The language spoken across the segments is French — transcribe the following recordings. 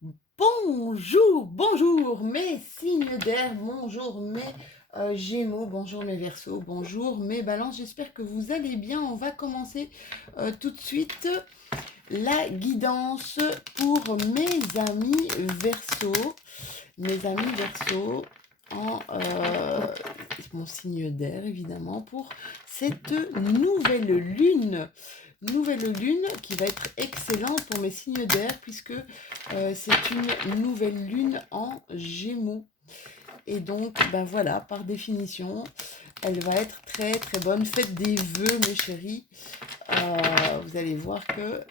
Bonjour, bonjour mes signes d'air, bonjour mes Gémeaux, bonjour mes Verseaux, bonjour mes Balances. J'espère que vous allez bien. On va commencer tout de suite la guidance pour mes amis Verseaux. Mes amis Verseaux, en mon signe d'air évidemment, pour cette nouvelle lune qui va être excellente pour mes signes d'air puisque c'est une nouvelle lune en Gémeaux. Et donc, ben voilà, par définition, elle va être très très bonne. Faites des vœux, mes chéris. Vous allez voir que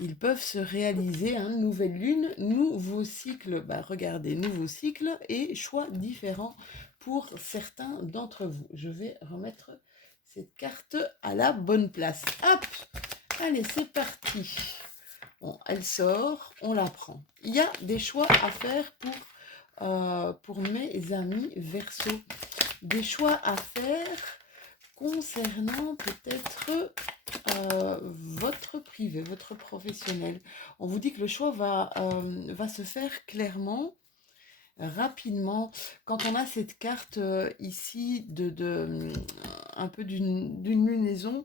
ils peuvent se réaliser. Hein, nouvelle lune, nouveau cycle. Ben, regardez, nouveau cycle et choix différents pour certains d'entre vous. Je vais remettre cette carte à la bonne place. Hop, allez, c'est parti. Bon, elle sort, on la prend. Il y a des choix à faire pour mes amis Verseau. Des choix à faire concernant peut-être votre privé, votre professionnel. On vous dit que le choix va se faire clairement, rapidement. Quand on a cette carte ici un peu d'une lunaison,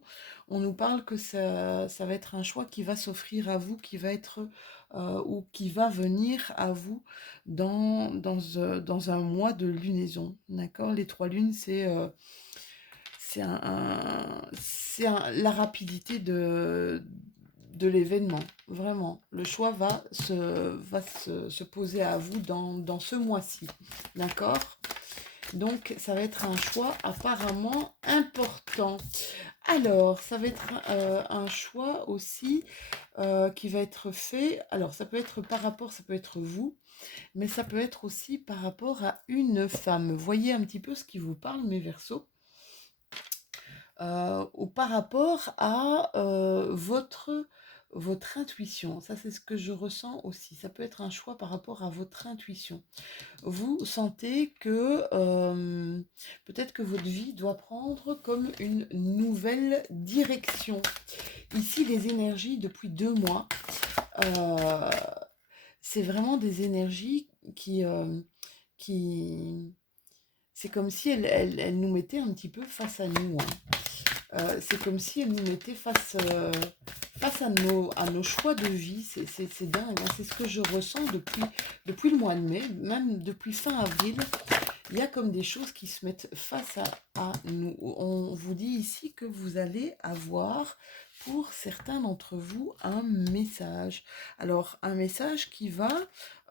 on nous parle que ça va être un choix qui va s'offrir à vous, qui va être ou qui va venir à vous dans un mois de lunaison. D'accord? Les 3 lunes, c'est la rapidité de l'événement, vraiment. Le choix va se poser à vous dans ce mois-ci, d'accord? Donc, ça va être un choix apparemment important. Alors, ça va être un choix aussi qui va être fait. Alors, ça peut être par rapport, ça peut être vous, mais ça peut être aussi par rapport à une femme. Voyez un petit peu ce qui vous parle, mes Verseaux. Ou par rapport à votre intuition. Ça, c'est ce que je ressens aussi. Ça peut être un choix par rapport à votre intuition. Vous sentez que peut-être que votre vie doit prendre comme une nouvelle direction. Ici, les énergies depuis 2 mois, euh, c'est vraiment des énergies qui c'est comme si elles nous mettaient un petit peu face à nous. Hein. C'est comme si elle nous mettait face à nos choix de vie. C'est dingue, hein. C'est ce que je ressens depuis le mois de mai, même depuis fin avril. Il y a comme des choses qui se mettent face à nous. On vous dit ici que vous allez avoir, pour certains d'entre vous, un message. Alors, un message qui va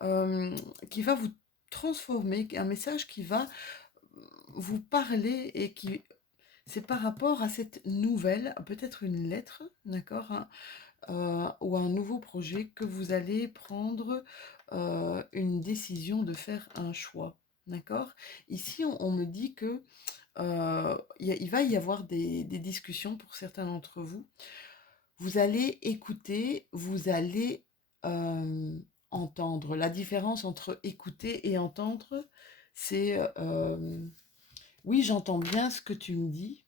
vous transformer, un message qui va vous parler et qui c'est par rapport à cette nouvelle, peut-être une lettre, d'accord, hein, ou un nouveau projet que vous allez prendre une décision de faire un choix, d'accord. Ici, on me dit que il va y avoir des discussions pour certains d'entre vous. Vous allez écouter, vous allez entendre. La différence entre écouter et entendre, c'est oui, j'entends bien ce que tu me dis.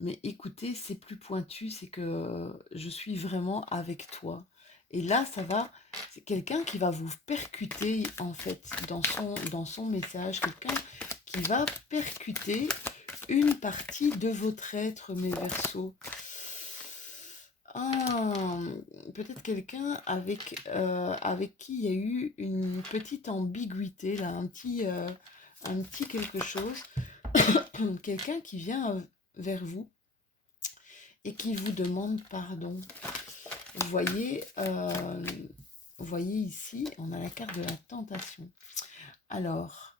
Mais écoutez, c'est plus pointu, c'est que je suis vraiment avec toi. Et là, c'est quelqu'un qui va vous percuter en fait dans son message, quelqu'un qui va percuter une partie de votre être, mes Verseaux. Ah, peut-être quelqu'un avec qui il y a eu une petite ambiguïté, là, un petit quelque chose. Quelqu'un qui vient vers vous et qui vous demande pardon. Vous voyez ici, on a la carte de la tentation. Alors,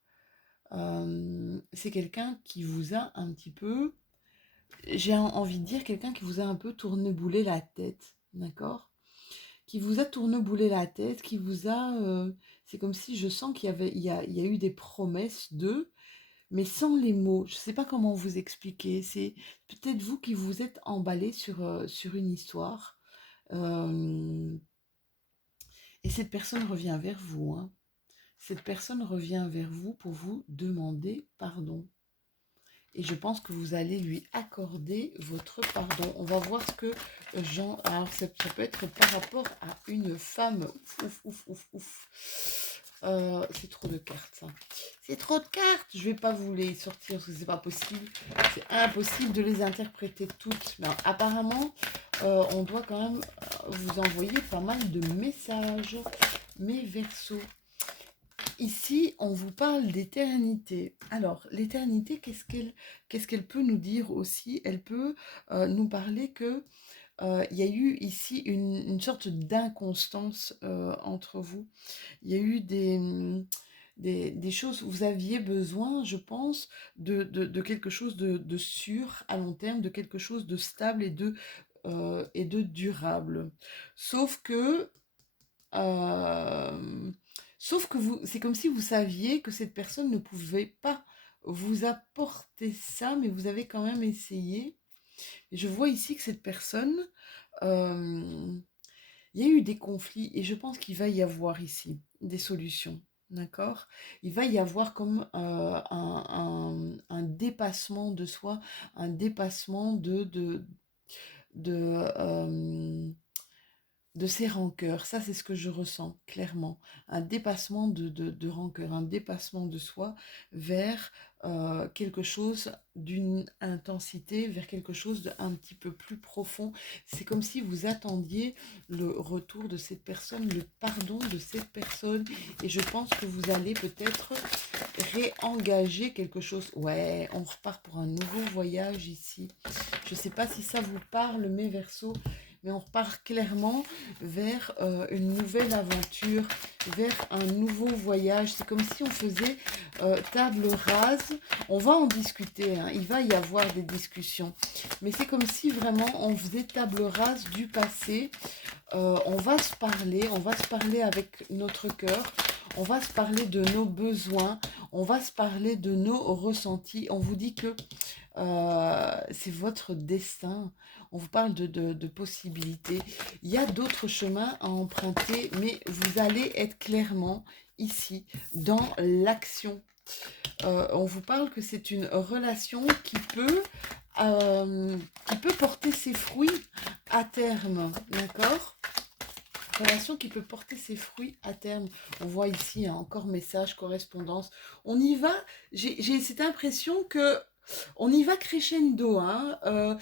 c'est quelqu'un qui vous a un petit peu, j'ai envie de dire, quelqu'un qui vous a un peu tourneboulé la tête, d'accord? Qui vous a tourneboulé la tête, qui vous a... c'est comme si je sens qu'il y a eu des promesses d'eux, mais sans les mots. Je ne sais pas comment vous expliquer. C'est peut-être vous qui vous êtes emballé sur une histoire. Et cette personne revient vers vous. Hein. Cette personne revient vers vous pour vous demander pardon. Et je pense que vous allez lui accorder votre pardon. On va voir ce que Jean... Alors, ça peut être par rapport à une femme. Ouf, ouf, ouf, ouf, ouf. C'est trop de cartes, ça. C'est trop de cartes. Je vais pas vous les sortir parce que c'est pas possible. C'est impossible de les interpréter toutes. Mais apparemment, on doit quand même vous envoyer pas mal de messages. Mes Verseaux. Ici, on vous parle d'éternité. Alors, l'éternité, qu'est-ce qu'elle peut nous dire aussi? Elle peut nous parler que il y a eu ici une sorte d'inconstance entre vous. Il y a eu des choses, vous aviez besoin, je pense, de quelque chose de sûr à long terme, de quelque chose de stable et de durable. Sauf que euh, vous, c'est comme si vous saviez que cette personne ne pouvait pas vous apporter ça, mais vous avez quand même essayé. Et je vois ici que cette personne, euh, il y a eu des conflits et je pense qu'il va y avoir ici des solutions. D'accord? Il va y avoir comme un dépassement de soi, un dépassement de, de ses rancœurs. Ça, c'est ce que je ressens clairement. Un dépassement de rancœur, un dépassement de soi vers quelque chose d'une intensité, vers quelque chose d'un petit peu plus profond. C'est comme si vous attendiez le retour de cette personne, le pardon de cette personne. Et je pense que vous allez peut-être réengager quelque chose. Ouais, on repart pour un nouveau voyage ici. Je ne sais pas si ça vous parle, mes Verseaux, mais on repart clairement vers une nouvelle aventure, vers un nouveau voyage. C'est comme si on faisait table rase. On va en discuter, hein. Il va y avoir des discussions. Mais c'est comme si vraiment on faisait table rase du passé. On va se parler avec notre cœur. On va se parler de nos besoins, on va se parler de nos ressentis. On vous dit que c'est votre destin. On vous parle de possibilités. Il y a d'autres chemins à emprunter, mais vous allez être clairement ici dans l'action. On vous parle que c'est une relation qui peut porter ses fruits à terme, d'accord? Relation qui peut porter ses fruits à terme. On voit ici hein, encore message, correspondance. On y va. J'ai cette impression que on y va crescendo, hein,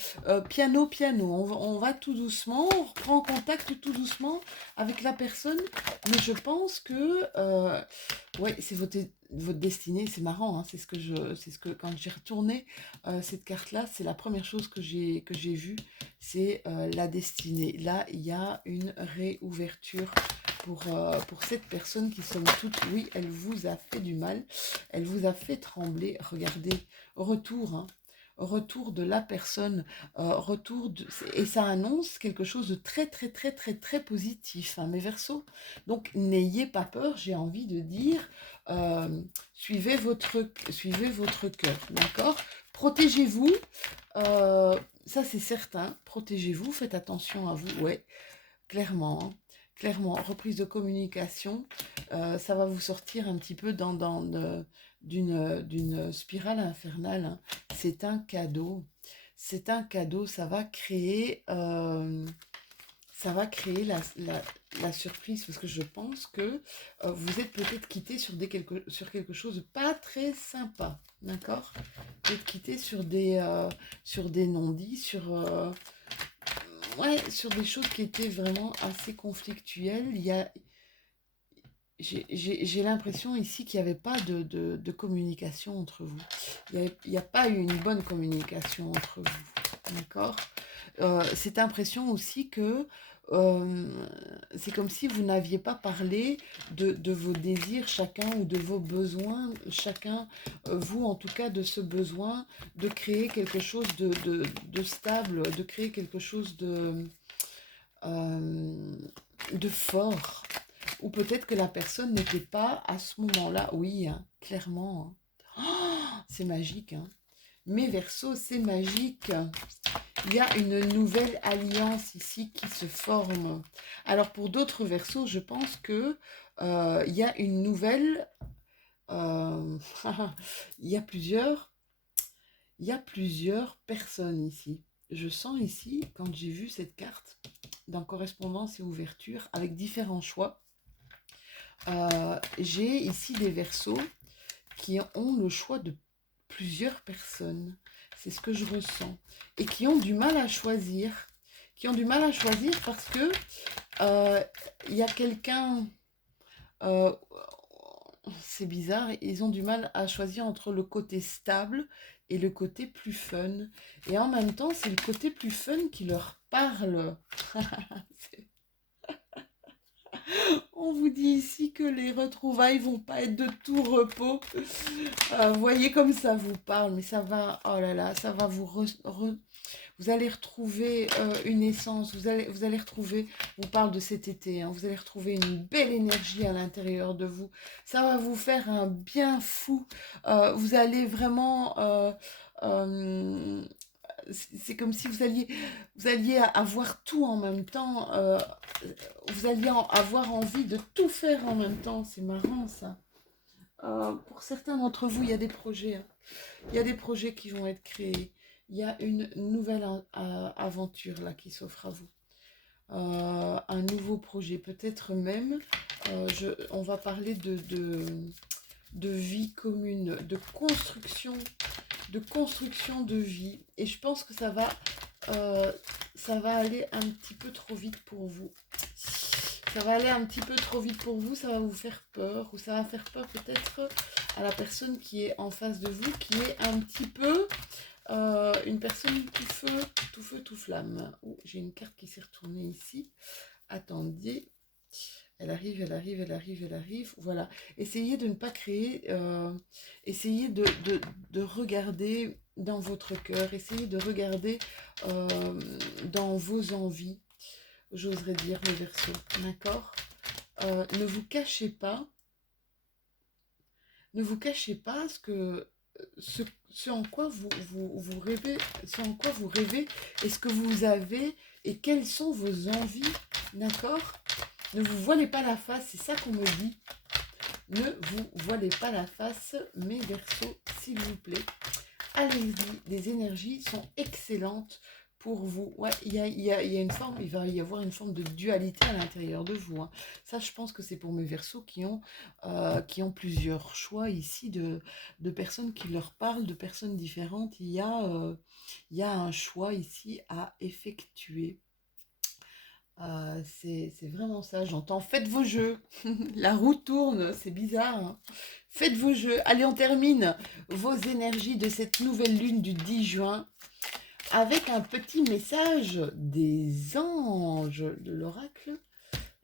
piano, piano. On va tout doucement, on reprend contact tout doucement avec la personne. Mais je pense que, ouais, c'est votre destinée. C'est marrant, hein, c'est ce que quand j'ai retourné cette carte-là, c'est la première chose que j'ai vue, c'est la destinée. Là, il y a une réouverture pour cette personne qui, somme toute, oui, elle vous a fait du mal, elle vous a fait trembler. Regardez, retour, hein, retour de la personne, et ça annonce quelque chose de très, très, très, très, très positif, hein, mes Verseaux. Donc, n'ayez pas peur, j'ai envie de dire, suivez votre cœur, d'accord? Protégez-vous, ça c'est certain, protégez-vous, faites attention à vous, ouais, clairement, hein. Clairement, reprise de communication, ça va vous sortir un petit peu d'une spirale infernale, hein. C'est un cadeau. C'est un cadeau, ça va créer la surprise parce que je pense que vous êtes peut-être quitté sur quelque chose de pas très sympa, d'accord? Vous êtes quitté sur des non-dits, ouais, sur des choses qui étaient vraiment assez conflictuelles. J'ai l'impression ici qu'il n'y avait pas de communication entre vous. Il n'y a pas eu une bonne communication entre vous. D'accord? Cette impression aussi que c'est comme si vous n'aviez pas parlé de vos désirs chacun ou de vos besoins chacun, vous en tout cas de ce besoin de créer quelque chose de stable, de créer quelque chose euh, de fort. Ou peut-être que la personne n'était pas à ce moment-là. Oui, hein, clairement. Hein. Oh, c'est magique. Hein. Mes Verseaux, c'est magique. Il y a une nouvelle alliance ici qui se forme. Alors pour d'autres Verseaux, je pense que il y a une nouvelle. Il y a plusieurs. il y a plusieurs personnes ici. Je sens ici, quand j'ai vu cette carte, dans correspondance et ouverture, avec différents choix, j'ai ici des Verseaux qui ont le choix de plusieurs personnes. C'est ce que je ressens. Et qui ont du mal à choisir. Qui ont du mal à choisir parce que il y a quelqu'un... c'est bizarre, ils ont du mal à choisir entre le côté stable et le côté plus fun. Et en même temps, c'est le côté plus fun qui leur parle. On vous dit ici que les retrouvailles vont pas être de tout repos. Voyez comme ça vous parle, mais ça va, oh là là, ça va vous allez retrouver une essence, vous allez retrouver, on parle de cet été, hein, vous allez retrouver une belle énergie à l'intérieur de vous. Ça va vous faire un bien fou. Vous allez vraiment... c'est comme si vous alliez avoir tout en même temps. Vous alliez avoir envie de tout faire en même temps. C'est marrant ça. Pour certains d'entre vous, il y a des projets. Hein. Il y a des projets qui vont être créés. Il y a une nouvelle aventure là qui s'offre à vous. Un nouveau projet. Peut-être même, on va parler de vie commune, de construction de vie. Et je pense que ça va aller un petit peu trop vite pour vous. Ça va aller un petit peu trop vite pour vous, ça va vous faire peur, ou ça va faire peur peut-être à la personne qui est en face de vous, qui est un petit peu une personne tout feu, tout flamme. Oh, j'ai une carte qui s'est retournée ici. Attendez. Elle arrive, elle arrive, elle arrive, elle arrive. Voilà. Essayez de ne pas créer. Essayez de regarder dans votre cœur. Essayez de regarder dans vos envies. J'oserais dire le Verseau. D'accord. Ne vous cachez pas. Ne vous cachez pas ce en quoi vous rêvez, ce en quoi vous rêvez et ce que vous avez et quelles sont vos envies. D'accord. Ne vous voilez pas la face, c'est ça qu'on me dit. Ne vous voilez pas la face, mes Verseaux, s'il vous plaît. Allez-y, les énergies sont excellentes pour vous. Ouais, il y a une forme, il va y avoir une forme de dualité à l'intérieur de vous. Hein. Ça, je pense que c'est pour mes Verseaux qui ont plusieurs choix ici de personnes qui leur parlent, de personnes différentes. Il y a un choix ici à effectuer. C'est vraiment ça, j'entends. Faites vos jeux. La roue tourne, c'est bizarre. Hein. Faites vos jeux. Allez, on termine vos énergies de cette nouvelle lune du 10 juin avec un petit message des anges, de l'oracle,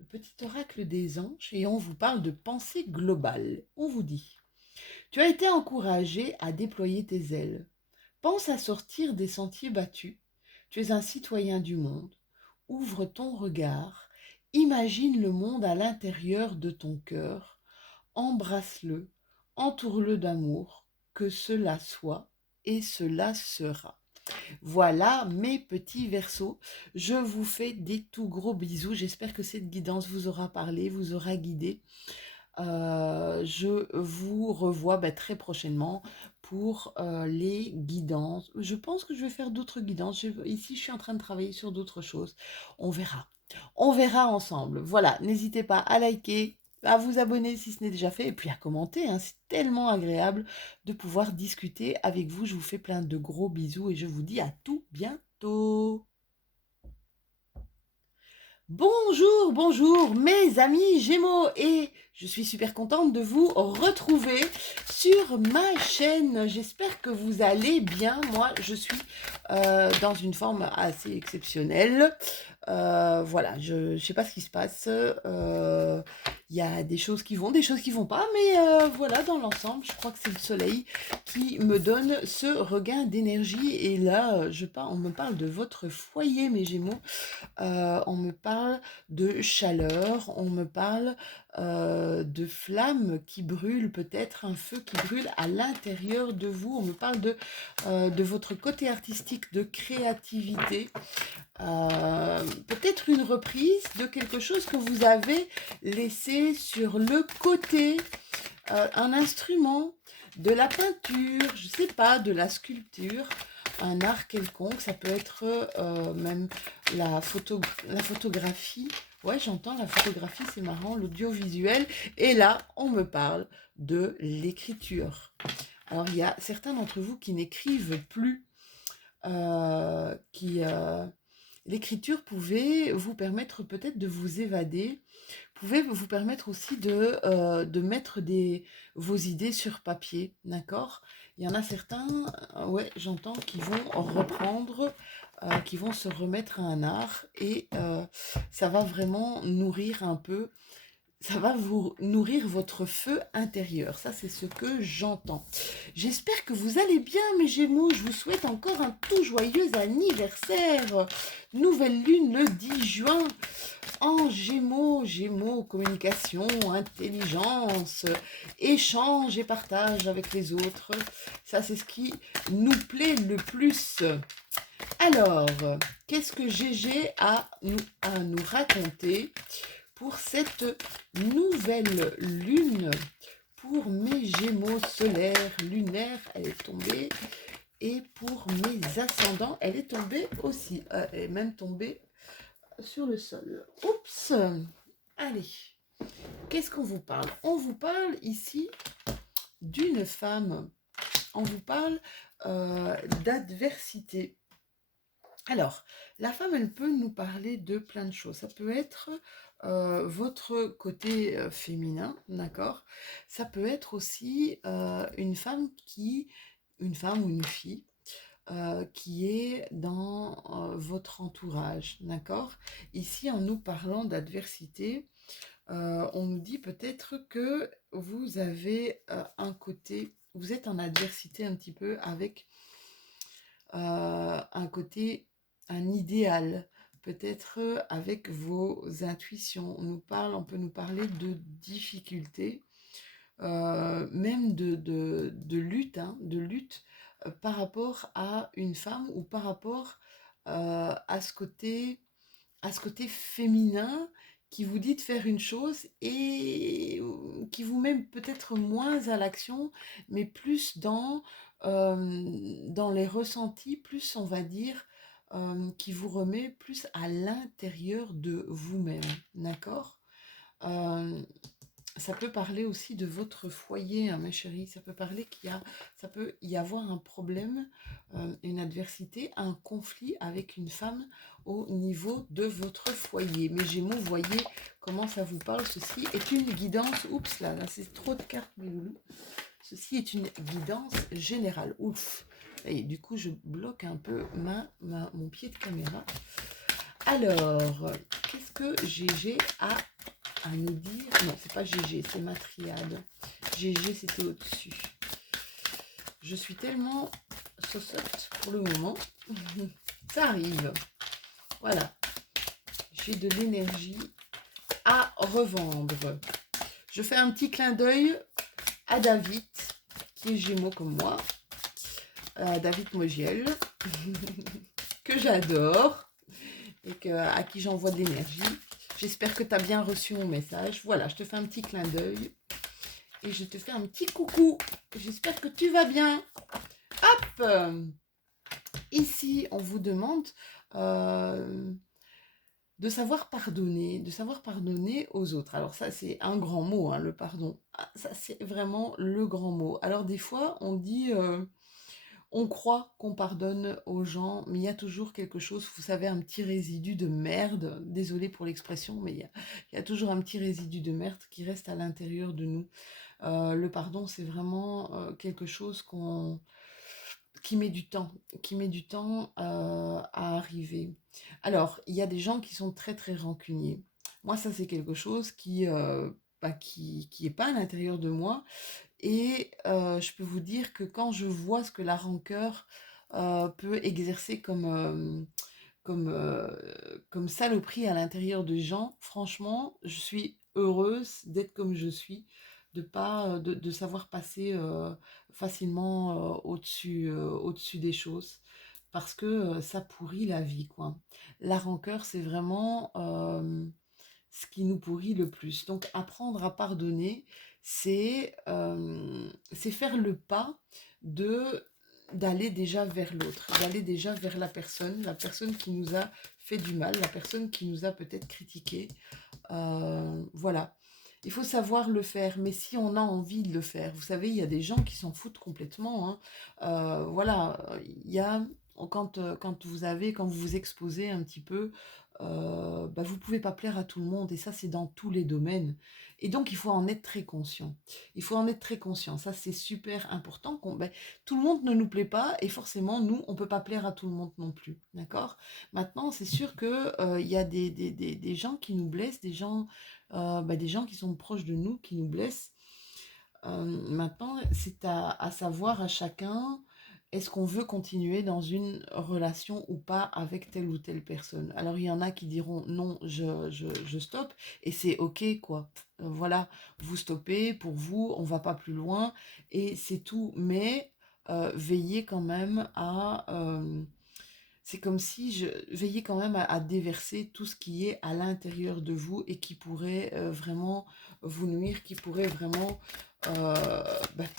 le petit oracle des anges. Et on vous parle de pensée globale. On vous dit, tu as été encouragé à déployer tes ailes. Pense à sortir des sentiers battus. Tu es un citoyen du monde. Ouvre ton regard, imagine le monde à l'intérieur de ton cœur, embrasse-le, entoure-le d'amour, que cela soit et cela sera. Voilà mes petits Verseaux, je vous fais des tout gros bisous, j'espère que cette guidance vous aura parlé, vous aura guidé. Je vous revois très prochainement pour les guidances. Je pense que je vais faire d'autres guidances. Ici, je suis en train de travailler sur d'autres choses. On verra. On verra ensemble. Voilà, n'hésitez pas à liker, à vous abonner si ce n'est déjà fait, et puis à commenter. Hein. C'est tellement agréable de pouvoir discuter avec vous. Je vous fais plein de gros bisous et je vous dis à tout bientôt. Bonjour, bonjour mes amis Gémeaux et je suis super contente de vous retrouver sur ma chaîne. J'espère que vous allez bien. Moi, je suis dans une forme assez exceptionnelle. Voilà, je ne sais pas ce qui se passe. Il y a des choses qui vont, des choses qui vont pas, mais voilà, dans l'ensemble, je crois que c'est le soleil qui me donne ce regain d'énergie. Et là, on me parle de votre foyer, mes Gémeaux. On me parle de chaleur, on me parle de flammes qui brûlent, peut-être un feu qui brûle à l'intérieur de vous. On me parle de votre côté artistique, de créativité. Peut-être une reprise de quelque chose que vous avez laissé sur le côté, un instrument, de la peinture, je sais pas, de la sculpture, un art quelconque, ça peut être même la photographie. Ouais, j'entends la photographie, c'est marrant, l'audiovisuel. Et là, on me parle de l'écriture. Alors, il y a certains d'entre vous qui n'écrivent plus, qui l'écriture pouvait vous permettre peut-être de vous évader, pouvait vous permettre aussi de mettre vos idées sur papier, d'accord? Il y en a certains, ouais, j'entends, qui vont reprendre, qui vont se remettre à un art et ça va vraiment nourrir un peu, ça va vous nourrir votre feu intérieur. Ça, c'est ce que j'entends. J'espère que vous allez bien, mes Gémeaux. Je vous souhaite encore un tout joyeux anniversaire. Nouvelle lune le 10 juin. En Gémeaux, Gémeaux, communication, intelligence, échange et partage avec les autres. Ça, c'est ce qui nous plaît le plus. Alors, qu'est-ce que Gégé à nous raconter pour cette nouvelle lune, pour mes Gémeaux solaires, lunaires, elle est tombée, et pour mes ascendants, elle est tombée aussi, elle est même tombée sur le sol. Oups. Allez, qu'est-ce qu'on vous parle? On vous parle ici d'une femme, on vous parle d'adversité. Alors, la femme, elle peut nous parler de plein de choses. Ça peut être votre côté féminin, d'accord? Ça peut être aussi une femme ou une fille qui est dans votre entourage, d'accord? Ici, en nous parlant d'adversité, on nous dit peut-être que vous avez un côté, vous êtes en adversité un petit peu avec un côté, un idéal, peut-être avec vos intuitions. On peut nous parler de difficultés, même de lutte, hein, de lutte par rapport à une femme ou par rapport à ce côté féminin qui vous dit de faire une chose et qui vous met peut-être moins à l'action, mais plus dans les ressentis, plus on va dire, qui vous remet plus à l'intérieur de vous-même, d'accord? Euh, Ça peut parler aussi de votre foyer, hein, ma chérie. Ça peut y avoir un problème, une adversité, un conflit avec une femme au niveau de votre foyer. Mes Gémeaux, voyez comment ça vous parle. Ceci est une guidance. Oups, là c'est trop de cartes, mes loulous. Ceci est une guidance générale. Ouf. Et du coup, je bloque un peu mon pied de caméra. Alors, qu'est-ce que Gégé a à nous dire? Non, c'est pas Gégé, c'est ma triade. Gégé, c'était au-dessus. Je suis tellement sausotte pour le moment. Ça arrive. Voilà. J'ai de l'énergie à revendre. Je fais un petit clin d'œil à David, qui est Gémeaux comme moi. David Mogiel, que j'adore et à qui j'envoie de l'énergie. J'espère que tu as bien reçu mon message. Voilà, je te fais un petit clin d'œil. Et je te fais un petit coucou. J'espère que tu vas bien. Hop. Ici, on vous demande de savoir pardonner aux autres. Alors ça, c'est un grand mot, hein, le pardon. Ah, ça, c'est vraiment le grand mot. Alors des fois, on dit... on croit qu'on pardonne aux gens, mais il y a toujours quelque chose, vous savez, un petit résidu de merde. Désolée pour l'expression, mais il y a toujours un petit résidu de merde qui reste à l'intérieur de nous. Le pardon, c'est vraiment quelque chose qui met du temps à arriver. Alors, il y a des gens qui sont très très rancuniers. Moi, ça, c'est quelque chose qui est pas à l'intérieur de moi. Et je peux vous dire que quand je vois ce que la rancœur peut exercer comme saloperie à l'intérieur des gens, franchement, je suis heureuse d'être comme je suis, de savoir passer facilement au-dessus des choses, parce que ça pourrit la vie, quoi. La rancœur, ce qui nous pourrit le plus. Donc apprendre à pardonner, c'est faire le pas de d'aller déjà vers l'autre, d'aller déjà vers la personne qui nous a fait du mal, la personne qui nous a peut-être critiqué. Voilà. Il faut savoir le faire, mais si on a envie de le faire, vous savez, il y a des gens qui s'en foutent complètement, hein. Voilà, il y a, quand vous vous exposez un petit peu, bah, vous pouvez pas plaire à tout le monde, et ça, c'est dans tous les domaines. Et donc, il faut en être très conscient. Il faut en être très conscient. Ça, c'est super important. Ben, tout le monde ne nous plaît pas, et forcément, nous, on peut pas plaire à tout le monde non plus. D'accord? Maintenant, c'est sûr que il y a des gens qui nous blessent, des gens qui sont proches de nous, qui nous blessent. Maintenant, c'est à savoir à chacun, est-ce qu'on veut continuer dans une relation ou pas avec telle ou telle personne. Alors, il y en a qui diront non, je stoppe, et c'est ok, quoi. Voilà, vous stoppez, pour vous, on va pas plus loin, et c'est tout. Mais veillez quand même à... c'est comme si je veillais quand même à déverser tout ce qui est à l'intérieur de vous et qui pourrait vraiment vous nuire, qui pourrait vraiment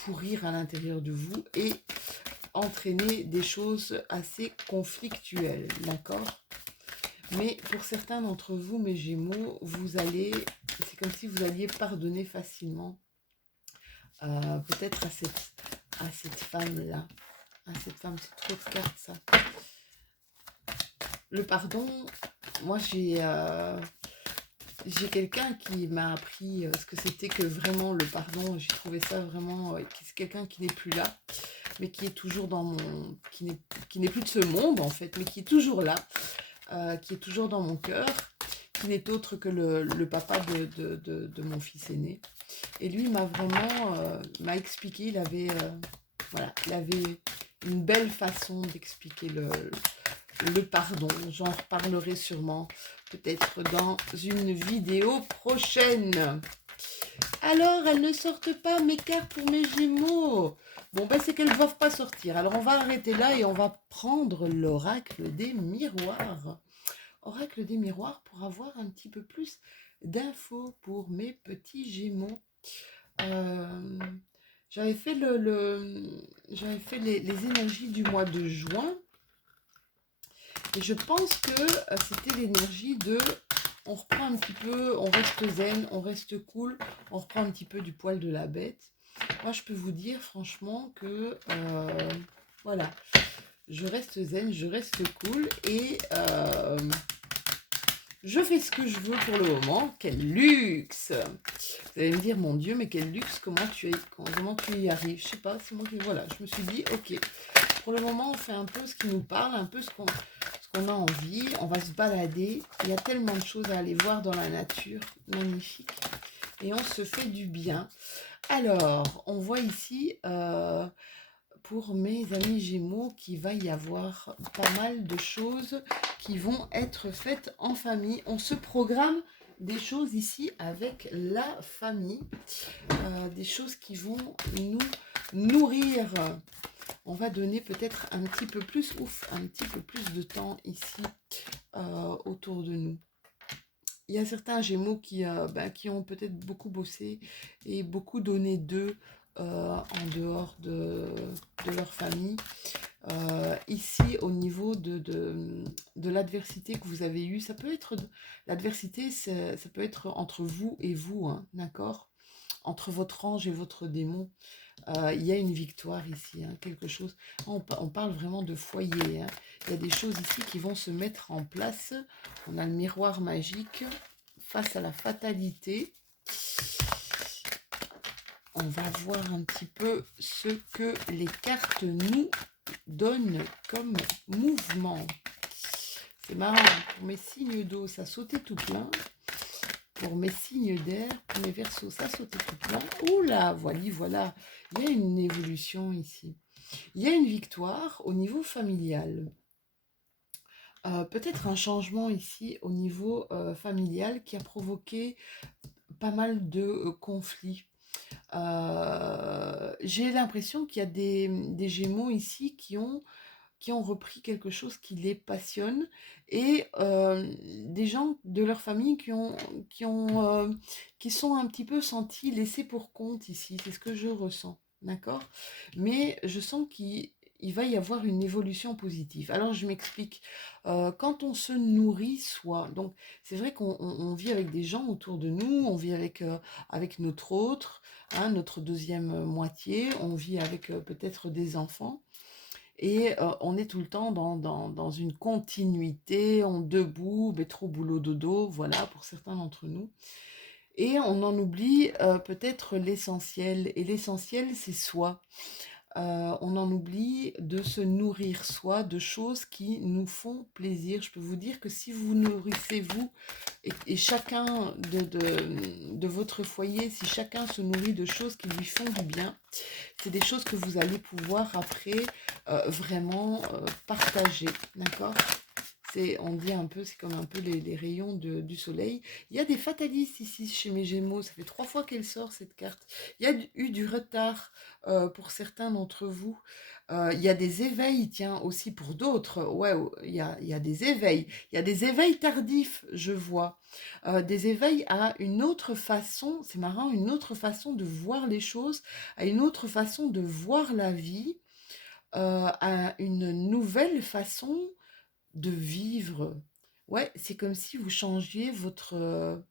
pourrir à l'intérieur de vous et entraîner des choses assez conflictuelles, d'accord? Mais pour certains d'entre vous, mes Gémeaux, c'est comme si vous alliez pardonner facilement, peut-être à cette femme-là, à cette femme, c'est trop de cartes ça. Le pardon, moi j'ai quelqu'un qui m'a appris ce que c'était que vraiment le pardon. J'ai trouvé ça vraiment, c'est quelqu'un qui n'est plus là, mais qui est toujours qui n'est plus de ce monde en fait, mais qui est toujours là, qui est toujours dans mon cœur, qui n'est autre que le papa de mon fils aîné. Et lui m'a expliqué, il avait une belle façon d'expliquer le pardon. J'en reparlerai sûrement peut-être dans une vidéo prochaine. Alors, elles ne sortent pas mes cartes pour mes Gémeaux. Bon, ben c'est qu'elles ne doivent pas sortir. Alors, on va arrêter là et on va prendre l'oracle des miroirs. Oracle des miroirs pour avoir un petit peu plus d'infos pour mes petits Gémeaux. J'avais fait j'avais fait les énergies du mois de juin. Et je pense que c'était l'énergie de on reprend un petit peu, on reste zen, on reste cool, on reprend un petit peu du poil de la bête. Moi, je peux vous dire franchement que voilà, je reste zen, je reste cool et je fais ce que je veux pour le moment. Quel luxe! Vous allez me dire, mon Dieu, mais quel luxe, comment tu y arrives? Je sais pas, c'est moi qui... Voilà, je me suis dit, ok, pour le moment, on fait un peu ce qui nous parle, un peu ce qu'on a envie. On va se balader. Il y a tellement de choses à aller voir dans la nature. Magnifique. Et on se fait du bien. Alors, on voit ici, pour mes amis Gémeaux, qu'il va y avoir pas mal de choses qui vont être faites en famille. On se programme des choses ici avec la famille. Des choses qui vont nous nourrir. On va donner peut-être un petit peu plus, un petit peu plus de temps ici autour de nous. Il y a certains Gémeaux qui ont peut-être beaucoup bossé et beaucoup donné d'eux en dehors de leur famille. Ici, au niveau de l'adversité que vous avez eue, ça peut être... L'adversité, ça peut être entre vous et vous, hein, d'accord? Entre votre ange et votre démon. Il y a une victoire ici, hein, quelque chose. On parle vraiment de foyer, hein. Il y a des choses ici qui vont se mettre en place. On a le miroir magique face à la fatalité. On va voir un petit peu ce que les cartes nous donnent comme mouvement. C'est marrant, pour mes signes d'eau, ça sautait tout plein. Pour mes signes d'air, pour mes Verseaux, ça sautait tout plein. Oula, voilà. Il y a une évolution ici. Il y a une victoire au niveau familial. Peut-être un changement ici au niveau familial qui a provoqué pas mal de conflits. J'ai l'impression qu'il y a des Gémeaux ici qui qui ont repris quelque chose qui les passionne et des gens de leur famille qui sont un petit peu sentis laissés pour compte ici. C'est ce que je ressens, d'accord? Mais je sens qu'il va y avoir une évolution positive. Alors je m'explique. Quand on se nourrit soi, donc c'est vrai qu'on vit avec des gens autour de nous, on vit avec notre autre, hein, notre deuxième moitié, on vit avec peut-être des enfants. Et on est tout le temps dans une continuité, on debout, métro, boulot, dodo, voilà, pour certains d'entre nous. Et on en oublie peut-être l'essentiel. Et l'essentiel, c'est soi. On en oublie de se nourrir soi de choses qui nous font plaisir. Je peux vous dire que si vous nourrissez vous et chacun de votre foyer, si chacun se nourrit de choses qui lui font du bien, c'est des choses que vous allez pouvoir après vraiment partager, d'accord? On dit un peu, c'est comme un peu les rayons du soleil. Il y a des fatalistes ici chez mes Gémeaux. Ça fait 3 fois qu'elle sort cette carte. Il y a eu du retard pour certains d'entre vous. Il y a des éveils, tiens, aussi pour d'autres. Ouais, il y a des éveils. Il y a des éveils tardifs, je vois. Des éveils à une autre façon, c'est marrant, une autre façon de voir les choses, à une autre façon de voir la vie, à une nouvelle façon de vivre. Ouais, c'est comme si vous changiez votre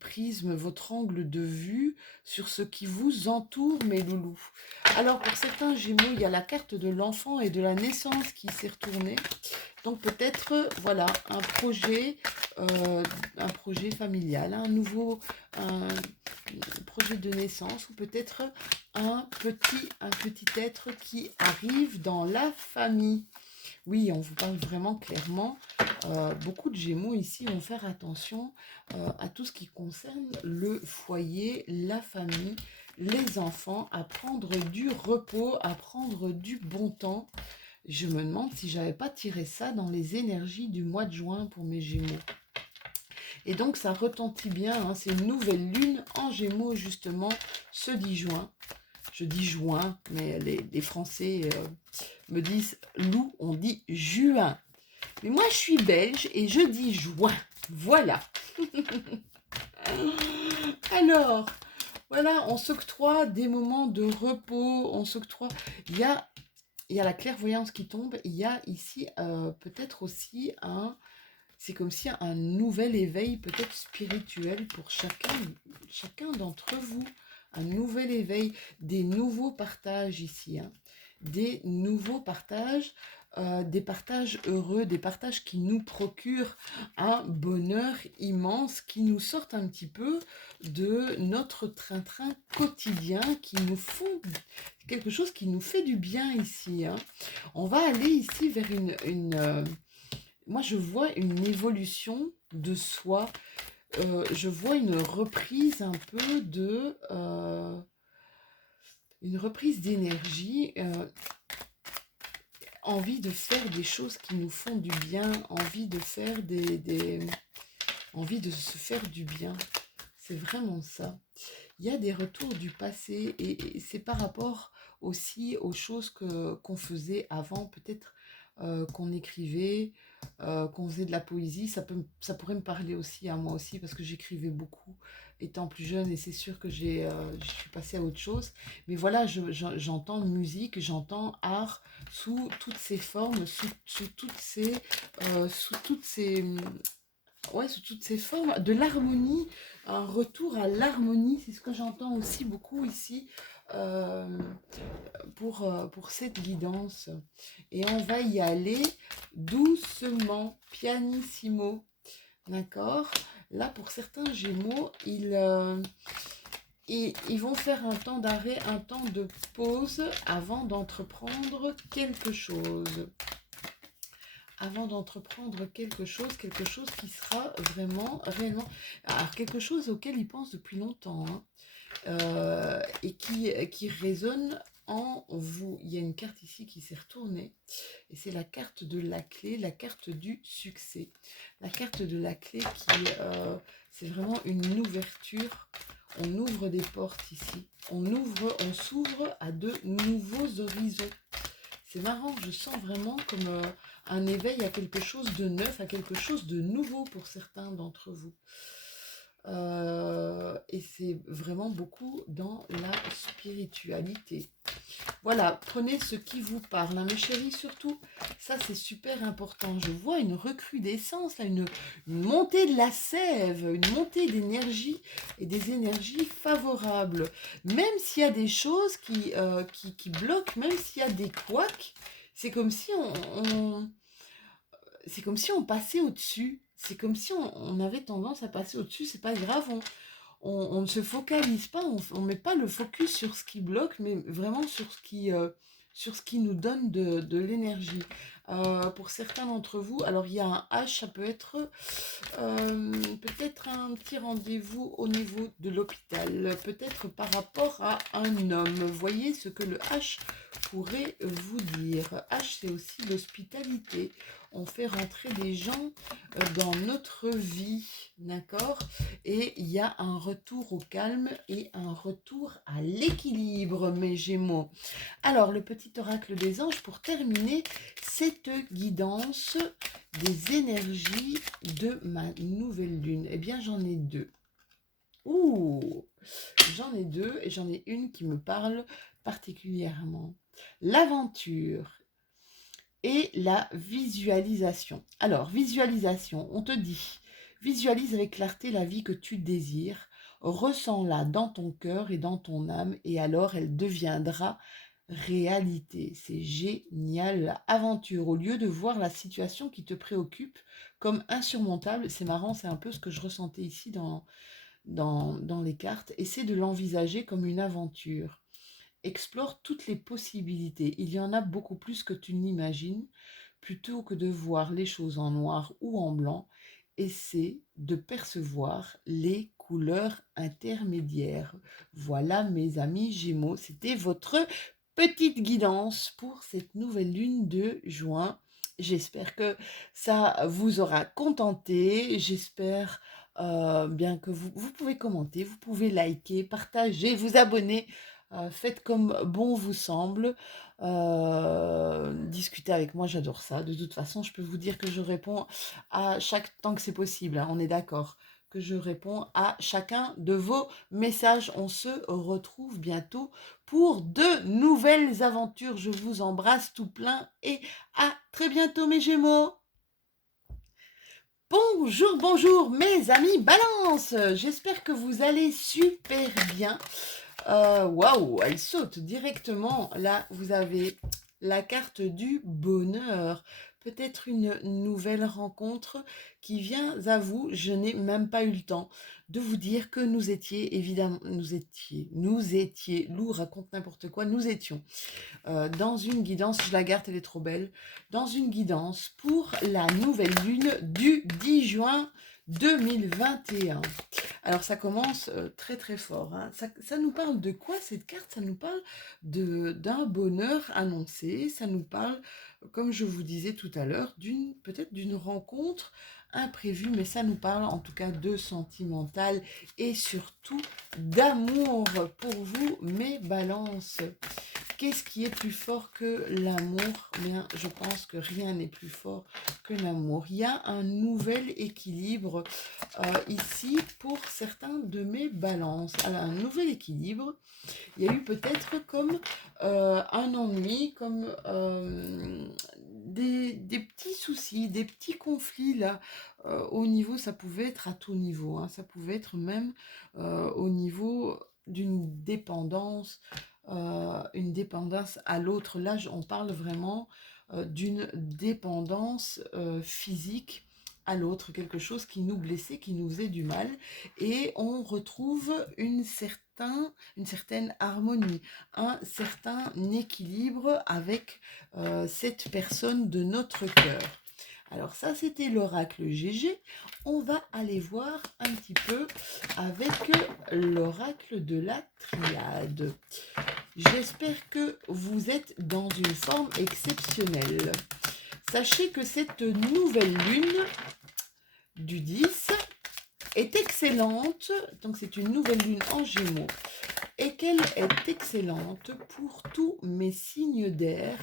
prisme, votre angle de vue sur ce qui vous entoure, mes loulous. Alors, pour certains Gémeaux, il y a la carte de l'enfant et de la naissance qui s'est retournée. Donc, peut-être, voilà, un projet familial, un projet de naissance, ou peut-être un petit être qui arrive dans la famille. Oui, on vous parle vraiment clairement. Beaucoup de Gémeaux ici vont faire attention à tout ce qui concerne le foyer, la famille, les enfants, à prendre du repos, à prendre du bon temps. Je me demande si j'avais pas tiré ça dans les énergies du mois de juin pour mes Gémeaux. Et donc ça retentit bien, hein, c'est une nouvelle lune en Gémeaux justement ce 10 juin. Je dis juin, mais les Français me disent Lou, on dit juin. Mais moi, je suis belge et je dis juin. Voilà. Alors, voilà, on s'octroie des moments de repos, on s'octroie. Il y a la clairvoyance qui tombe. Il y a ici peut-être aussi c'est comme si un nouvel éveil, peut-être spirituel pour chacun d'entre vous. Un nouvel éveil, des nouveaux partages ici, hein. Des nouveaux partages, des partages heureux, des partages qui nous procurent un bonheur immense, qui nous sortent un petit peu de notre train-train quotidien, qui nous font quelque chose qui nous fait du bien ici, hein. On va aller ici vers moi je vois une évolution de soi. Je vois une reprise un peu une reprise d'énergie, envie de faire des choses qui nous font du bien, envie de faire envie de se faire du bien. C'est vraiment ça. Il y a des retours du passé et c'est par rapport aussi aux choses qu'on faisait avant, peut-être qu'on écrivait, qu'on faisait de la poésie. Ça pourrait me parler aussi à moi aussi parce que j'écrivais beaucoup étant plus jeune et c'est sûr que je suis passée à autre chose. Mais voilà, j'entends musique, j'entends art sous toutes ses formes, sous toutes ces, sous toutes ces, ouais, sous toutes ces formes, de l'harmonie, un retour à l'harmonie, c'est ce que j'entends aussi beaucoup ici euh, pour cette guidance. Et on va y aller doucement, pianissimo, d'accord? Là, pour certains Gémeaux, ils vont faire un temps d'arrêt, un temps de pause avant d'entreprendre quelque chose. Avant d'entreprendre quelque chose qui sera vraiment, réellement, alors quelque chose auquel ils pensent depuis longtemps, hein, et qui résonne en vous. Il y a une carte ici qui s'est retournée, et c'est la carte de la clé, la carte du succès. La carte de la clé c'est vraiment une ouverture. On ouvre des portes ici, on s'ouvre à de nouveaux horizons. C'est marrant, je sens vraiment comme un éveil à quelque chose de neuf, à quelque chose de nouveau pour certains d'entre vous. Et c'est vraiment beaucoup dans la spiritualité. Voilà, prenez ce qui vous parle, hein, mes chéris, surtout. Ça, c'est super important. Je vois une recrudescence, là, une montée de la sève, une montée d'énergie et des énergies favorables. Même s'il y a des choses qui bloquent, même s'il y a des couacs, c'est comme si c'est comme si on passait au-dessus. C'est comme si on avait tendance à passer au-dessus. C'est pas grave, on ne se focalise pas, on ne met pas le focus sur ce qui bloque, mais vraiment sur ce qui nous donne de l'énergie. Pour certains d'entre vous, alors il y a un H, ça peut être peut-être un petit rendez-vous au niveau de l'hôpital, peut-être par rapport à un homme. Voyez ce que le H pourrait vous dire. H, c'est aussi l'hospitalité. On fait rentrer des gens dans notre vie, d'accord? Et il y a un retour au calme et un retour à l'équilibre, mes Gémeaux. Alors, le petit oracle des anges, pour terminer cette guidance des énergies de ma nouvelle lune. Eh bien, j'en ai deux. Ouh, j'en ai deux et j'en ai une qui me parle particulièrement. L'aventure et la visualisation. Alors, visualisation, on te dit, visualise avec clarté la vie que tu désires, ressens-la dans ton cœur et dans ton âme, et alors elle deviendra réalité. C'est génial. Aventure, au lieu de voir la situation qui te préoccupe comme insurmontable, c'est marrant, c'est un peu ce que je ressentais ici dans les cartes, essaie de l'envisager comme une aventure. Explore toutes les possibilités. Il y en a beaucoup plus que tu n'imagines. Plutôt que de voir les choses en noir ou en blanc, essaie de percevoir les couleurs intermédiaires. Voilà, mes amis Gémeaux, c'était votre petite guidance pour cette nouvelle lune de juin. J'espère que ça vous aura contenté. J'espère bien que vous pouvez commenter, vous pouvez liker, partager, vous abonner. Faites comme bon vous semble. Discuter avec moi, j'adore ça. De toute façon, je peux vous dire que je réponds à chaque temps que c'est possible, hein, on est d'accord, que je réponds à chacun de vos messages. On se retrouve bientôt pour de nouvelles aventures. Je vous embrasse tout plein et à très bientôt, mes Gémeaux. Bonjour, bonjour mes amis Balance. J'espère que vous allez super bien. Waouh, elle saute directement. Là, vous avez la carte du bonheur. Peut-être une nouvelle rencontre qui vient à vous. Je n'ai même pas eu le temps de vous dire que nous étiez, évidemment, nous étiez, Lou raconte n'importe quoi, nous étions dans une guidance, je la garde, elle est trop belle, dans une guidance pour la nouvelle lune du 10 juin 2021. Alors ça commence très très fort, hein. Ça nous parle de quoi cette carte? Ça nous parle d'un bonheur annoncé, ça nous parle, comme je vous disais tout à l'heure, peut-être d'une rencontre imprévue, mais ça nous parle en tout cas de sentimental et surtout d'amour pour vous, mes balances. Qu'est-ce qui est plus fort que l'amour? Bien, je pense que rien n'est plus fort que l'amour. Il y a un nouvel équilibre ici pour certains de mes balances. Alors, un nouvel équilibre, il y a eu peut-être comme un ennui, comme des petits soucis, des petits conflits là, au niveau, ça pouvait être à tout niveau, hein, ça pouvait être même au niveau d'une dépendance, une dépendance à l'autre. Là, on parle vraiment d'une dépendance physique à l'autre, quelque chose qui nous blessait, qui nous faisait du mal, et on retrouve une certaine harmonie, un certain équilibre avec cette personne de notre cœur. Alors ça, c'était l'oracle GG. On va aller voir un petit peu avec l'oracle de la triade. J'espère que vous êtes dans une forme exceptionnelle. Sachez que cette nouvelle lune du 10 est excellente, donc c'est une nouvelle lune en Gémeaux, et qu'elle est excellente pour tous mes signes d'air,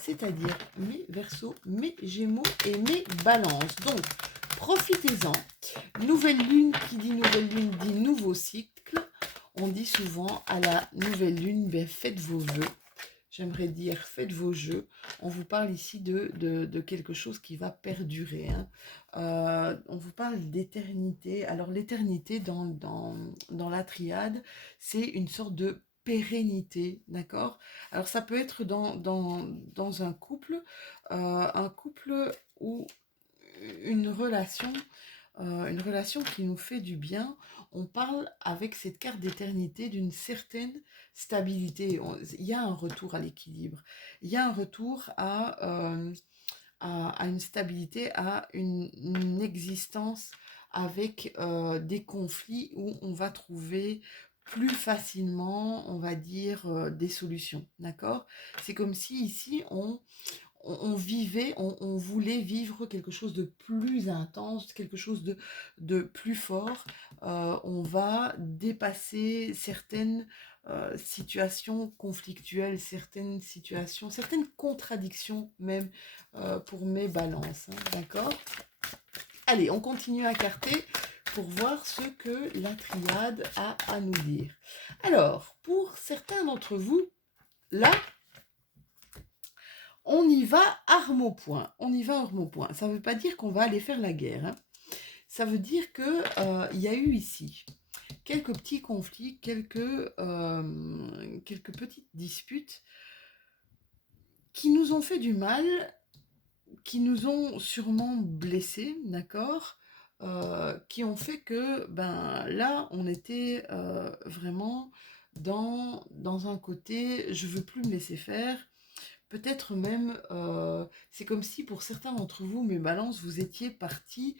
c'est-à-dire mes Verseaux, mes Gémeaux et mes Balances. Donc, profitez-en. Nouvelle lune, qui dit nouvelle lune dit nouveau cycle. On dit souvent à la nouvelle lune, ben, faites vos vœux. J'aimerais dire, faites vos jeux. On vous parle ici de quelque chose qui va perdurer. Hein. On vous parle d'éternité. Alors l'éternité dans la triade, c'est une sorte de pérennité, d'accord? Alors ça peut être dans un couple ou une relation qui nous fait du bien. On parle avec cette carte d'éternité d'une certaine stabilité. Il y a un retour à l'équilibre. Il y a un retour à une stabilité, à une existence avec des conflits où on va trouver plus facilement, on va dire, des solutions. D'accord? C'est comme si ici, on vivait, on voulait vivre quelque chose de plus intense, quelque chose de plus fort. On va dépasser certaines situations conflictuelles, certaines situations, certaines contradictions même pour mes balances. Hein, d'accord? Allez, on continue à carter pour voir ce que la triade a à nous dire. Alors, pour certains d'entre vous, là, on y va arme au poing. On y va arme au poing. Ça ne veut pas dire qu'on va aller faire la guerre. Hein. Ça veut dire qu'il y a eu ici quelques petits conflits, quelques petites disputes qui nous ont fait du mal, qui nous ont sûrement blessés, d'accord, qui ont fait que, ben là, on était vraiment dans un côté, je veux plus me laisser faire. Peut-être même, c'est comme si pour certains d'entre vous, mes balances, vous étiez partis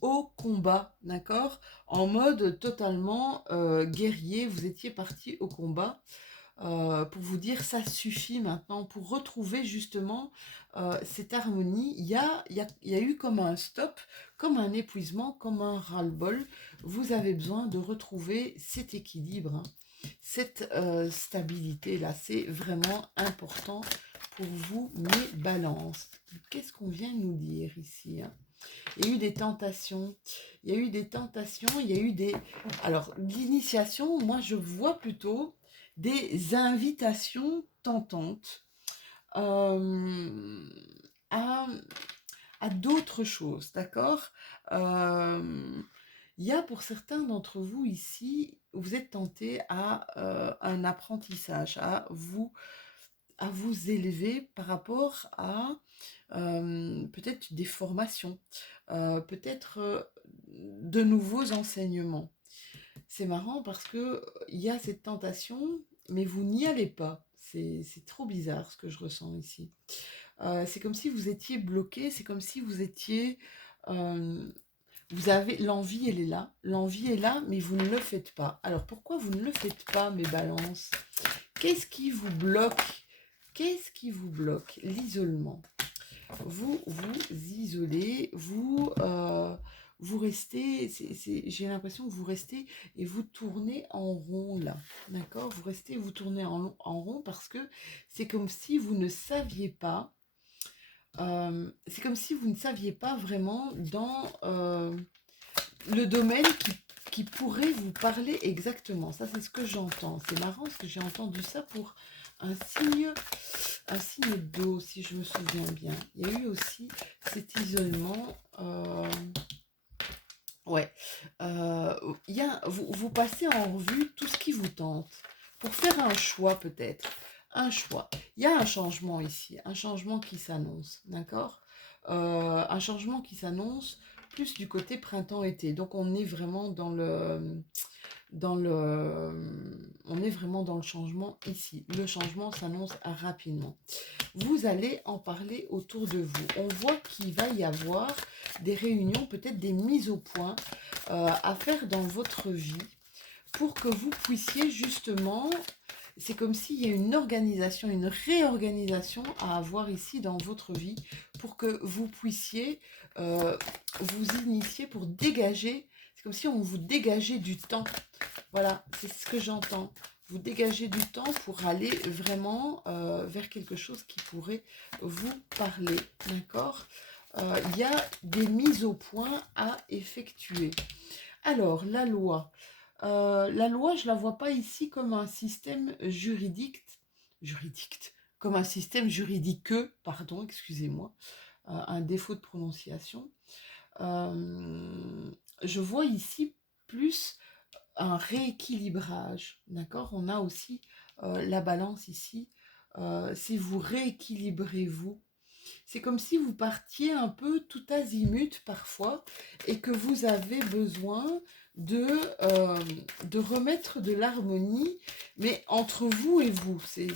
au combat, d'accord? En mode totalement guerrier, vous étiez partis au combat pour vous dire ça suffit maintenant, pour retrouver justement cette harmonie. Il y a eu comme un stop, comme un épuisement, comme un ras-le-bol. Vous avez besoin de retrouver cet équilibre, hein, cette stabilité-là. C'est vraiment important pour vous, mes balances. Qu'est-ce qu'on vient de nous dire ici, hein? Il y a eu des tentations, il y a eu des tentations, il y a eu des... Alors, l'initiation, moi, je vois plutôt des invitations tentantes euh, à, à d'autres choses, d'accord? Il y a pour certains d'entre vous ici, vous êtes tentés à un apprentissage, à vous élever par rapport à peut-être des formations, peut-être de nouveaux enseignements. C'est marrant parce que il y a cette tentation, mais vous n'y allez pas. C'est trop bizarre ce que je ressens ici. C'est comme si vous étiez bloqué, c'est comme si vous étiez... euh, vous avez l'envie, elle est là. L'envie est là, mais vous ne le faites pas. Alors pourquoi vous ne le faites pas, mes balances? Qu'est-ce qui vous bloque? Qu'est-ce qui vous bloque? L'isolement. Vous vous isolez, vous restez, j'ai l'impression que vous restez et vous tournez en rond là, d'accord? Vous restez et vous tournez en rond parce que c'est comme si vous ne saviez pas, c'est comme si vous ne saviez pas vraiment dans le domaine qui pourrait vous parler exactement. Ça, c'est ce que j'entends. C'est marrant parce que j'ai entendu ça pour un signe d'eau, si je me souviens bien. Il y a eu aussi cet isolement. Ouais. Vous passez en revue tout ce qui vous tente pour faire un choix peut-être. Un choix. Il y a un changement ici, un changement qui s'annonce, d'accord? Un changement qui s'annonce plus du côté printemps-été. Donc on est vraiment on est vraiment dans le changement ici. Le changement s'annonce rapidement. Vous allez en parler autour de vous. On voit qu'il va y avoir des réunions, peut-être des mises au point à faire dans votre vie pour que vous puissiez justement, c'est comme s'il y a une organisation, une réorganisation à avoir ici dans votre vie pour que vous puissiez vous initier pour dégager, c'est comme si on vous dégageait du temps Voilà, c'est ce que j'entends. Vous dégagez du temps pour aller vraiment vers quelque chose qui pourrait vous parler, d'accord? Il y a des mises au point à effectuer. Alors, la loi, je ne la vois pas ici comme un système juridique, comme un système juridique, pardon, excusez-moi, un défaut de prononciation. Je vois ici plus un rééquilibrage, d'accord? On a aussi la balance ici. Si vous rééquilibrez vous, c'est comme si vous partiez un peu tout azimut parfois et que vous avez besoin de, euh, de remettre de l'harmonie, mais entre vous et vous. C'est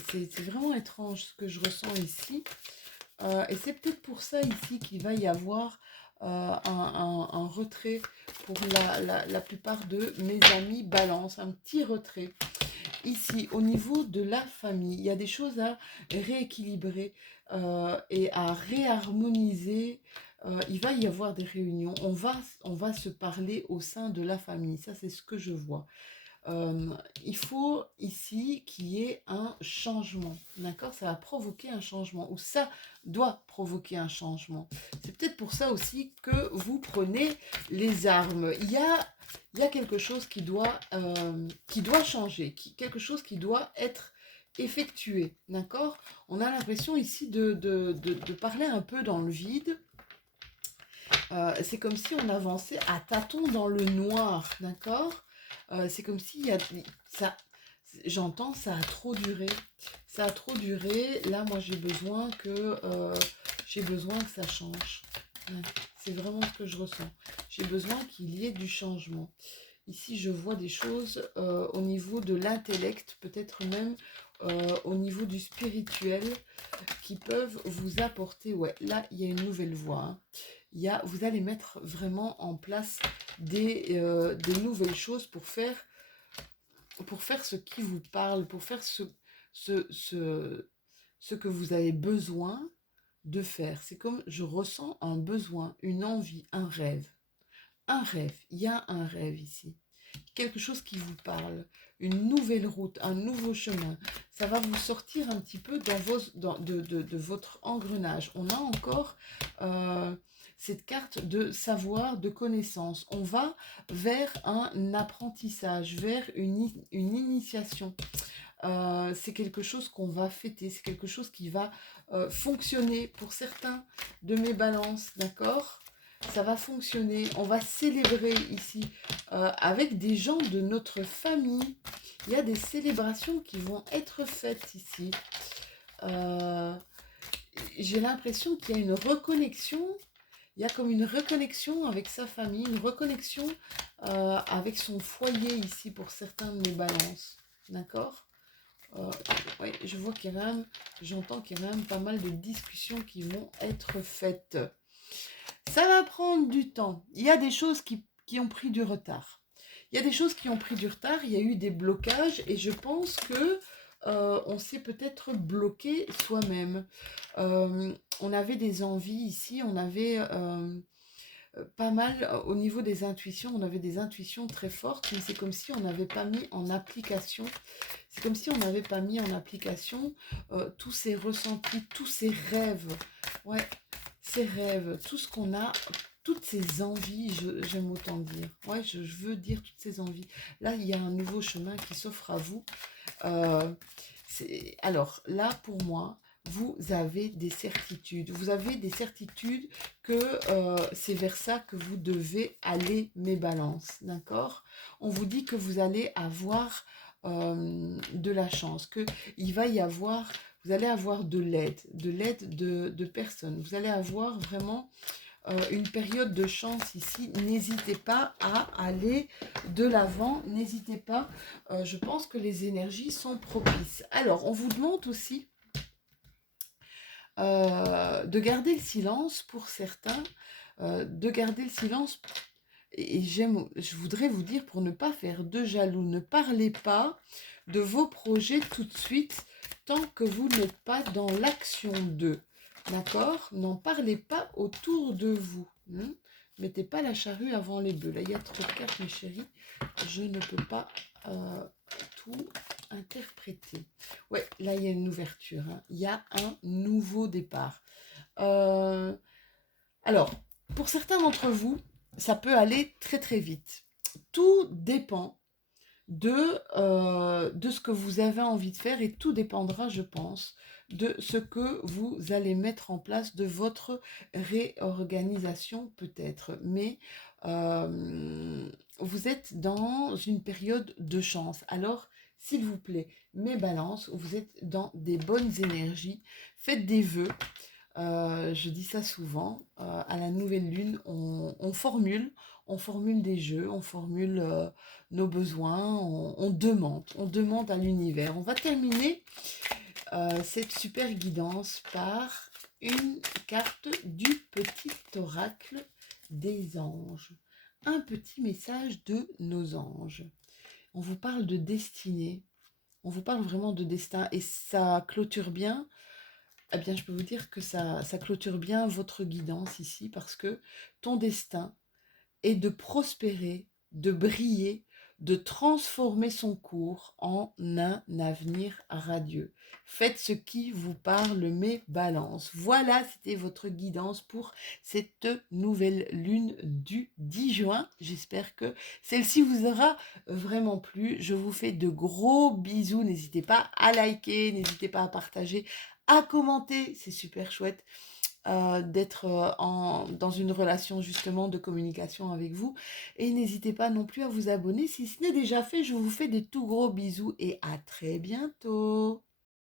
vraiment étrange ce que je ressens ici. Et c'est peut-être pour ça ici qu'il va y avoir un retrait pour la plupart de mes amis balance, un petit retrait. Ici, au niveau de la famille, il y a des choses à rééquilibrer et à réharmoniser. Il va y avoir des réunions. On va se parler au sein de la famille. Ça, c'est ce que je vois. Euh, il faut ici qu'il y ait un changement, d'accord? Ça va provoquer un changement, ou ça doit provoquer un changement. C'est peut-être pour ça aussi que vous prenez les armes. Il y a quelque chose qui doit changer, quelque chose qui doit être effectué, d'accord? On a l'impression ici de parler un peu dans le vide. C'est comme si on avançait à tâtons dans le noir, d'accord? C'est comme si ça, j'entends, ça a trop duré. Ça a trop duré. Là, moi, j'ai besoin que ça change. Ouais, c'est vraiment ce que je ressens. J'ai besoin qu'il y ait du changement. Ici, je vois des choses au niveau de l'intellect, peut-être même au niveau du spirituel, qui peuvent vous apporter. Ouais, là, il y a une nouvelle voie, hein. Vous allez mettre vraiment en place des nouvelles choses pour faire ce qui vous parle, pour faire ce, ce, ce que vous avez besoin de faire. C'est comme je ressens un besoin, une envie, un rêve. Un rêve, il y a un rêve ici. Quelque chose qui vous parle, une nouvelle route, un nouveau chemin. Ça va vous sortir un petit peu de votre engrenage. On a encore cette carte de savoir, de connaissance. On va vers un apprentissage, vers une initiation. C'est quelque chose qu'on va fêter, c'est quelque chose qui va fonctionner pour certains de mes balances, d'accord? Ça va fonctionner, on va célébrer ici avec des gens de notre famille. Il y a des célébrations qui vont être faites ici. J'ai l'impression qu'il y a une reconnexion. Il y a comme une reconnexion avec sa famille, une reconnexion avec son foyer ici pour certains de mes balances. D'accord? Oui, je vois qu'il y a quand même, j'entends qu'il y a quand même pas mal de discussions qui vont être faites. Ça va prendre du temps. Il y a des choses qui ont pris du retard. Il y a des choses qui ont pris du retard, il y a eu des blocages et je pense que on s'est peut-être bloqué soi-même. On avait des envies ici, on avait pas mal au niveau des intuitions, on avait des intuitions très fortes, mais c'est comme si on n'avait pas mis en application, c'est comme si on n'avait pas mis en application tous ces ressentis, tous ces rêves, ouais, ces rêves, tout ce qu'on a, toutes ces envies, j'aime autant dire, ouais, je veux dire toutes ces envies. Là, il y a un nouveau chemin qui s'offre à vous. Euh, alors là, pour moi, vous avez des certitudes. Vous avez des certitudes que c'est vers ça que vous devez aller, mes balances. D'accord? On vous dit que vous allez avoir de la chance, que il va y avoir, vous allez avoir de l'aide de personnes. Vous allez avoir vraiment une période de chance ici. N'hésitez pas à aller de l'avant. N'hésitez pas. Je pense que les énergies sont propices. Alors, on vous demande aussi de garder le silence pour certains, de garder le silence. Et je voudrais vous dire pour ne pas faire de jaloux, ne parlez pas de vos projets tout de suite tant que vous n'êtes pas dans l'action d'eux. D'accord? N'en parlez pas autour de vous. Mettez pas la charrue avant les bœufs. Là, il y a trop de cartes, mes chéris. Je ne peux pas tout interpréter. Ouais, là, il y a une ouverture, hein. Il y a un nouveau départ. Euh, alors, pour certains d'entre vous, ça peut aller très très vite. Tout dépend de ce que vous avez envie de faire et tout dépendra, je pense, de ce que vous allez mettre en place, de votre réorganisation peut-être. Mais vous êtes dans une période de chance. Alors, s'il vous plaît, mes balances, vous êtes dans des bonnes énergies, faites des vœux. Je dis ça souvent, à la nouvelle lune, on formule des jeux, on formule nos besoins, on demande à l'univers. On va terminer cette super guidance par une carte du petit oracle des anges. Un petit message de nos anges. On vous parle de destinée, on vous parle vraiment de destin et ça clôture bien. Eh bien, je peux vous dire que ça clôture bien votre guidance ici parce que ton destin est de prospérer, de briller, de transformer son cours en un avenir radieux. Faites ce qui vous parle, mes balances. Voilà, c'était votre guidance pour cette nouvelle lune du 10 juin. J'espère que celle-ci vous aura vraiment plu. Je vous fais de gros bisous. N'hésitez pas à liker, n'hésitez pas à partager, à commenter. C'est super chouette d'être dans une relation justement de communication avec vous. Et n'hésitez pas non plus à vous abonner si ce n'est déjà fait. Je vous fais des tout gros bisous et à très bientôt.